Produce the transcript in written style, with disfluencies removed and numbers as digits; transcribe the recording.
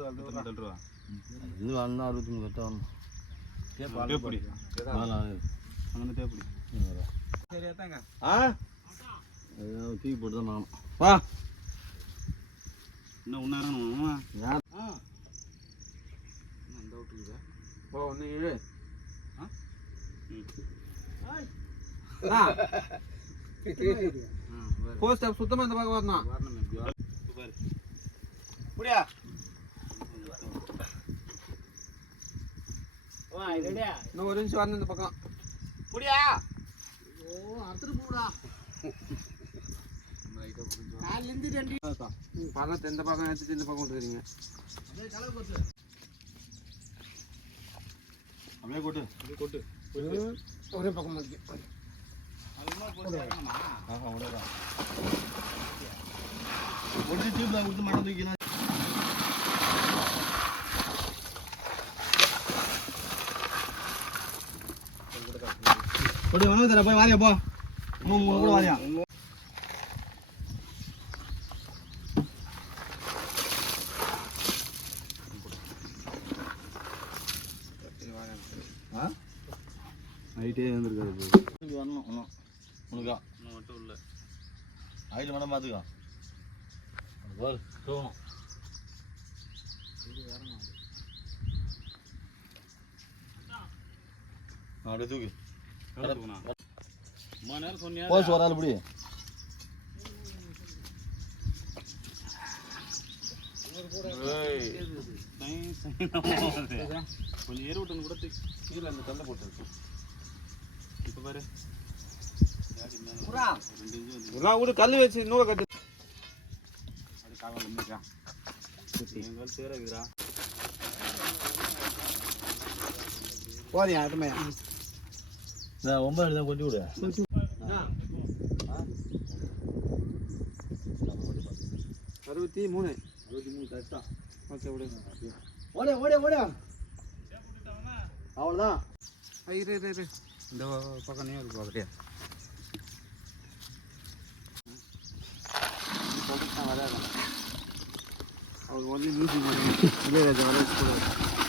இது வேணும்னா 63 கட்ட வேணும். தூக்கி போட்டு தான் நானும் வா இன்னும் உன்னாரணுமா யார் அந்த அவுட்டுக்குதா ஓ ஒன்று போஸ்ட் ஆஃப் சுத்தமாக இந்த பக்கம் வரணும் புரியா இன்னும் ஒரு நிமிஷம் வரணும் இந்த பக்கம் புரியா ஓ அறுத்துட்டு போடா பழத்தை எந்த பக்கம் எடுத்துட்டு இந்த பக்கம் விட்டுறீங்க அப்படியே கொட்டு கொட்டு ஒரே பக்கம் ஒட்டி டியூப்ல விட்டு மடம் தூக்கினா கொடு வணக்கம் தர போய் வாரியா போ மூணு கூட வாரியா நைட்டே வந்துருக்காது வரணும் இன்னும் உனக்கா இன்னும் மட்டும் இல்லை ஆயில் மேடம் பார்த்துக்கோ தோணும் அப்படியே தூக்கு நேரம் சொன்னியா போஸ் வராது இப்படி கொஞ்சம் ஏறு விட்டு கூட கீழே அந்த கல்லை போட்டு இப்போ பாரு ஒரு கல் வச்சு நூலை கட்டு அது காலம் நின்றுக்கான் எங்கள் சேரா போறியா அதுமையா 9 தான் கொண்டு விடு 63 கரெக்டா ஓகே விடு ஓட ஓட ஓட அவ்வளோதான் இரு இரு இரு இந்த பக்கம் நீ பார்க்குறியா வராது அவங்க வந்து நியூஸ் இளையராஜா வர வச்சு